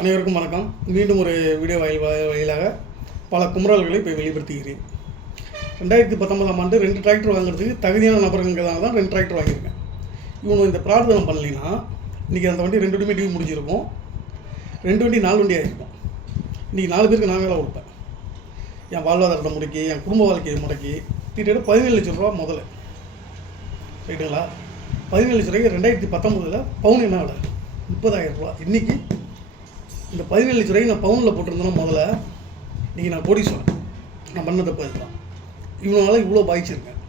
அனைவருக்கும் வணக்கம். மீண்டும் ஒரு வீடியோ வாயிலாக பல குமுறல்களை இப்போ வெளிப்படுத்துகிறேன். 2019ஆம் ஆண்டு 2 டிராக்டர் வாங்குறதுக்கு தகுதியான நபருங்கிறதால தான் 2 டிராக்டர் வாங்கியிருக்கேன். இவனு இந்த பிரார்த்தனை பண்ணலைன்னா இன்றைக்கி அந்த வண்டி 2 வண்டியுமே டியூ முடிஞ்சிருக்கும். 2 வண்டி 4 வண்டி ஆகிருக்கும். இன்றைக்கி 4 பேருக்கு நான் வேலை கொடுப்பேன். என் வாழ்வாதாரத்தை முடக்கி, என் குடும்ப வாழ்க்கையை முடக்கி கிட்டத்தட்ட 17 லட்சம் ரூபா முதல்ல. ரைட்டுங்களா? 17 லட்ச ரூபாய்க்கு 2019 பவுன் என்ன விலை? 30,000 ரூபா. இன்றைக்கி இந்த 17 லட்ச ரூபாய்க்கு நான் பவுனில் போட்டிருந்தேன்னா முதல்ல இன்றைக்கி நான் கோடீஸ்வரன். நான் பண்ண தப்பு அதுதான். இவனால இவ்வளோ பாதிச்சிருக்கேன்.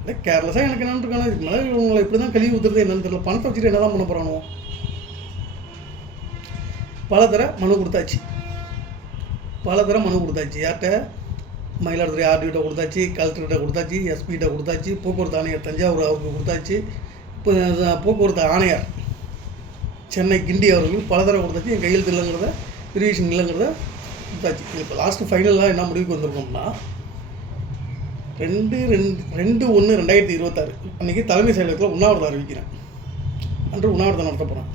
இல்லை கேர்லெஸ்ஸாக எனக்கு என்னென்னு இருக்கானோ இதுக்கு மேலே இவங்களை இப்படி தான் கழுவி ஊற்றுறது என்னென்னு தெரியல. பணத்தை வச்சுட்டு என்ன தான் பண்ண போகிறானோ. பல தர மனு கொடுத்தாச்சு. யார்கிட்ட? மயிலாடுதுறை ஆர்டிகிட்ட கொடுத்தாச்சு, கலெக்டர்கிட்ட கொடுத்தாச்சு, எஸ்பிகிட்ட கொடுத்தாச்சு, போக்குவரத்து ஆணையர் தஞ்சாவூர் அவருக்கு கொடுத்தாச்சு, இப்போ போக்குவரத்து ஆணையர் சென்னை கிண்டி அவர்களுக்கு பல தடவை கொடுத்தாச்சு. என் கையெழுத்து இல்லைங்கிறத, ரிவிஷன் இல்லைங்கிறத கொடுத்தாச்சு. இப்போ லாஸ்ட்டு ஃபைனலாக என்ன முடிவுக்கு வந்திருக்கோம்னா 2/1/2026 அன்றைக்கி தலைமை செயலகத்தில் உண்ணாவிரதம் அறிவிக்கிறேன். அன்று உண்ணாவிரதம் நடத்த போகிறேன்.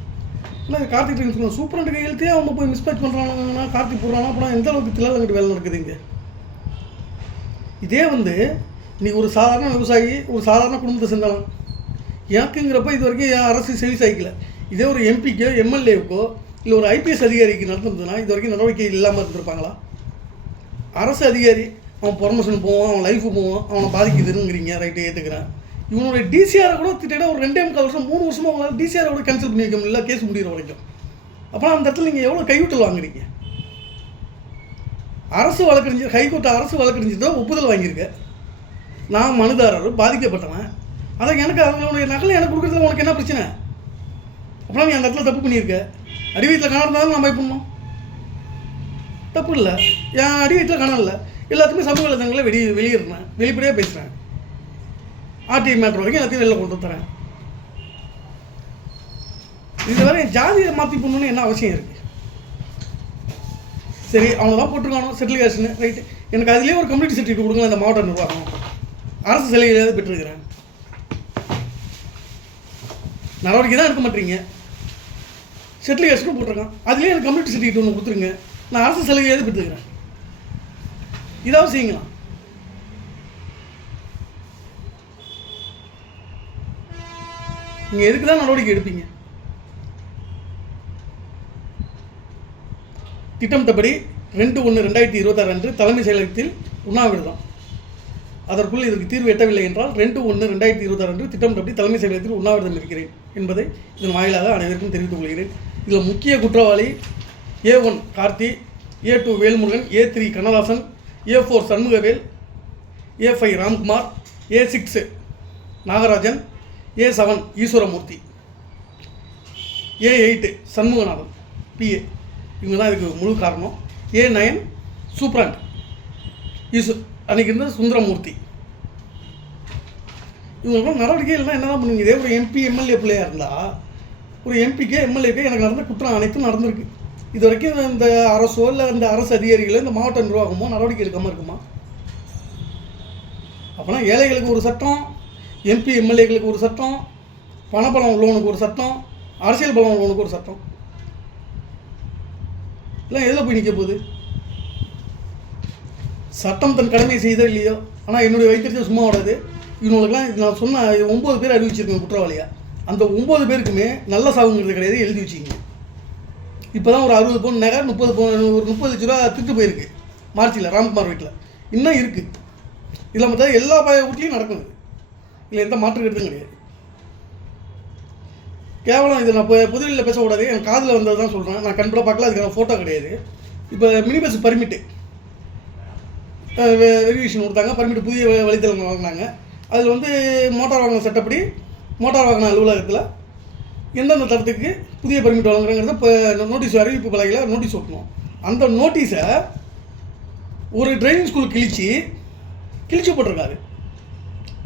இல்லை கார்த்திக் ட்ரெயின் சூப்பரண்ட் கையெழுத்தே அவங்க போய் மிஸ்பேச் பண்ணுறாங்கன்னா கார்த்திக் போடுறானா அப்புறம் எந்த அளவுக்கு தில்லாலங்கிட்டு வேலை நடக்குது இங்கே. இதே இன்றைக்கி ஒரு சாதாரண விவசாயி, ஒரு சாதாரண குடும்பத்தை சேர்ந்தாலும் எனக்குங்கிறப்ப இது வரைக்கும் என் அரசு செவி சாய்க்கலை. இதே ஒரு எம்பிக்கோ எம்எல்ஏவுக்கோ இல்லை ஒரு ஐபிஎஸ் அதிகாரிக்கு நடந்துருந்ததுன்னா இது வரைக்கும் நடவடிக்கை இல்லாமல் இருந்திருப்பாங்களா? அரசு அதிகாரி அவன் ப்ரொமோஷன் போவான், அவன் லைஃபு போவான், அவனை பாதிக்குதுங்கிறீங்க. ரைட்டு, ஏற்றுக்கிறேன். இவனுடைய டிசிஆரை கூட திட்ட ஒரு 2.25 வருஷம் 3 வருஷமாக அவங்களால டிசிஆரை கூட கேன்சல் பண்ணி வைக்க முடியல, கேஸ் முடிகிற வரைக்கும். அப்போ அந்த இடத்துல நீங்கள் எவ்வளோ கைவிட்டல் வாங்குறீங்க? அரசு வழக்கறிஞர், ஹைகோர்ட் அரசு வழக்கறிஞர் தான் ஒப்புதல் வாங்கியிருக்கேன். நான் மனுதாரர், பாதிக்கப்பட்டவன். அதை எனக்கு அவங்களுடைய நகலை எனக்கு கொடுக்குறதுல உனக்கு என்ன பிரச்சனை? அப்புறம் நீ அந்த இடத்துல தப்பு பண்ணியிருக்க. அடி வயிற்றில் காணறதாலும் நான் பயப்படணும். தப்பு இல்லை. என் அடி வயிற்றில் காணல. எல்லாத்துக்குமே சமூக வலைதளங்களை வெளியிடுறேன், வெளிப்படையாக பேசுகிறேன். ஆர்டிஐ மேட்ரு வரைக்கும் எல்லாத்தையும் வெளில கொண்டு தரேன். இது வரை என் ஜாதியை மாற்றி போடணுன்னு என்ன அவசியம் இருக்குது? சரி, அவங்க தான் போட்டிருக்கானோ செட்டில் கேஷுன்னு, ரைட்டு. எனக்கு அதுலேயே ஒரு கம்யூனிட்டி சர்டிஃபிகேட் கொடுங்க. இந்த மாவட்ட நிர்வாகம் அரசு சலுகையிலாவது பெற்றிருக்கிறேன். நடவடிக்கை தான் எடுக்க மாட்டீங்க. செட்டில் கேஷுன்னு போட்டிருக்கான். அதுலேயே எனக்கு கம்யூனிட்டி சர்டிஃபிகேட் ஒன்று கொடுத்துருங்க. நான் அரசு சலுகையாவது பெற்றுக்கிறேன். இதாவது செய்யுங்களா? நீங்கள் எதுக்கு தான் நடவடிக்கை எடுப்பீங்க? திட்டமிட்டபடி 2/1/2026 அன்று தலைமை செயலகத்தில் உண்ணாவிரதம். அதற்குள் இதற்கு தீர்வு எட்டவில்லை என்றால் 2/1/2026 அன்று திட்டமிட்டபடி தலைமை செயலகத்தில் உண்ணாவிரதம் இருக்கிறேன் என்பதை இதன் வாயிலாக அனைவருக்கும் தெரிவித்துக் கொள்கிறேன். இதில் முக்கிய குற்றவாளி A1 Karthi, A2 Velmurugan, A3 Kannadasan, A4 Shanmugavel, A5 Ramkumar, A6 Nagarajan, A7 Eswaramoorthy, A8 Shanmuganathan PA. இவங்க தான் இதுக்கு முழு காரணம். A9 சூப்ரண்ட் அன்றைக்கி இருந்த சுந்தரமூர்த்தி. இவங்களுக்கும் நடவடிக்கை இல்லைன்னா என்ன தான் பண்ணுவீங்க? இதே ஒரு MP எம்எல்ஏ பிள்ளையாக இருந்தால், ஒரு எம்பிக்கே எம்எல்ஏக்கே எனக்கு நடந்த குற்றம் அனைத்தும் நடந்திருக்கு. இது வரைக்கும் இந்த அரசோ இல்லை இந்த அரசு அதிகாரிகளோ இந்த மாவட்ட நிர்வாகமோ நடவடிக்கை எடுக்காமல் இருக்குமா? அப்போனா ஏழைகளுக்கு ஒரு சட்டம், MP எம்எல்ஏக்களுக்கு ஒரு சட்டம், பணபலம் உள்ளவனுக்கு ஒரு சட்டம், அரசியல் பலம் உள்ளவனுக்கு ஒரு சட்டம். இல்லை எதில் போய் நிற்க போகுது? சட்டம் தன் கடமையை செய்தோ இல்லையோ, ஆனால் என்னுடைய வைத்தியத்தை சும்மா விடாது. இவங்களுக்கெல்லாம் நான் சொன்ன 9 பேர் அறிவிச்சிருக்கேன் குற்றவாளியாக. அந்த 9 பேருக்குமே நல்ல சாவுங்கிறது கிடையாது, எழுதி வச்சுக்கிங்க. இப்போ தான் ஒரு 60 பவுன் நகை, 30 லட்ச ரூபா திட்டு போயிருக்கு மார்ச்சில் ராம்குமார் வீட்டில். இன்னும் இருக்குது. இதில் மட்டும் எல்லா வீட்லேயும் நடக்குது. இல்லை எந்த மாற்று கருத்தும் கிடையாது. கேவலம் இதை நான் பொதுவெளியில் பேசக்கூடாது. என் காதில் வந்தது தான் சொல்கிறேன். நான் கண்பட பார்க்கல, அதுக்கான ஃபோட்டோ கிடையாது. இப்போ மினி பஸ் பர்மிட்டு வெரிஃபிகேஷன் கொடுத்தாங்க. பர்மிட்டு புதிய வழித்தளங்கள் வாங்கினாங்க. அதில் மோட்டார் வாகன சட்டப்படி மோட்டார் வாகன அலுவலகத்தில் எந்தெந்த தரத்துக்கு புதிய பர்மிட் வழங்குறங்கிறத இப்போ நோட்டீஸ் அறிவிப்பு பலகையில் நோட்டீஸ் ஓட்டணும். அந்த நோட்டீஸை ஒரு ட்ரைவிங் ஸ்கூல் கிழிச்சு போட்டிருக்காரு.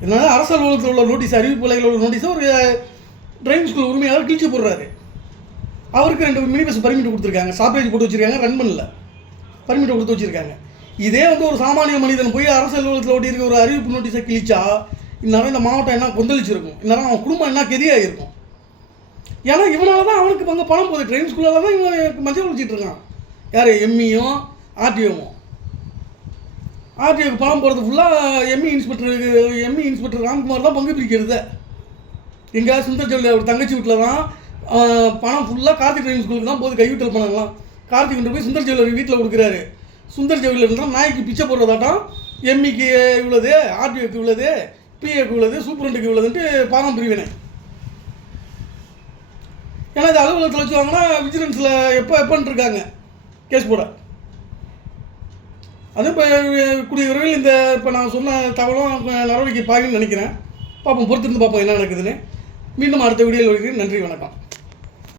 இதனால் அரசு அலுவலகத்தில் உள்ள நோட்டீஸ், அறிவிப்பு பலகையில் உள்ள நோட்டீஸை ஒரு ட்ரைவிங் ஸ்கூல் உரிமையாளர் கிழிச்சு போடுறாரு. அவருக்கு 2 மினி பஸ் பர்மிட் கொடுத்துருக்காங்க. சாப்ரேஜ் போட்டு வச்சுருக்காங்க, ரன் பண்ணல, பர்மிட்டை கொடுத்து வச்சுருக்காங்க. இதே ஒரு சாமானிய மனிதன் போய் அரசு அலுவலகத்தில் ஓட்டி இருக்க ஒரு அறிவிப்பு நோட்டீஸை கிழிச்சா இந்நேரம் இந்த மாவட்டம் என்ன கொந்தளிச்சிருக்கும், இந்நேரம் அவன் குடும்பம் என்ன கெதியாக இருக்கும். ஏன்னா இவனால தான் அவனுக்கு அங்கே பணம் போகுது. ட்ரைவிங் ஸ்கூலால் தான் இவன் மஞ்சள் ஒழிச்சிட்டு இருக்கான். யார்? எம்இயும் ஆர்டிஓவும். ஆர்டிஓக்கு பணம் போகிறது ஃபுல்லாக எம்இ இன்ஸ்பெக்டர் ராம்குமார் தான் பங்கு பிரிக்கிறது. எங்கே? சுந்தர் ஜவுளி அவர் தங்கச்சி வீட்டில் தான் பணம் ஃபுல்லாக கார்த்திக் ட்ரைவிங் ஸ்கூலுக்கு தான் போகுது. கைவிட்டல் பணம்லாம் கார்த்திக் கொண்டு போய் சுந்தர் ஜவுளி வீட்டில் கொடுக்குறாரு. சுந்தர் ஜவுளியில் நாய்க்கு பிச்சை போடுறதாட்டம் எம்இக்கு இவ்வளோது, ஆர்டிஓக்கு இவ்வளோது, பிஏக்கு இவ்வளோது, சூப்பரண்டுக்கு இவ்வளோதுன்ட்டு பாகம் பிரிவினை. ஏன்னா இது அலுவலகத்தில் வச்சு வாங்கினா விஜிலன்ஸில் எப்போன்னு இருக்காங்க கேஸ் போட. அதுவும் இப்போ கூடிய விரைவில் இந்த இப்போ நான் சொன்ன தகவலும் நடவடிக்கை பாய்ன்னு நினைக்கிறேன். பார்ப்போம், பொறுத்திருந்து பார்ப்போம் என்ன நடக்குதுன்னு. மீண்டும் அடுத்த வீடியோவில் வருகிறேன். நன்றி, வணக்கம்.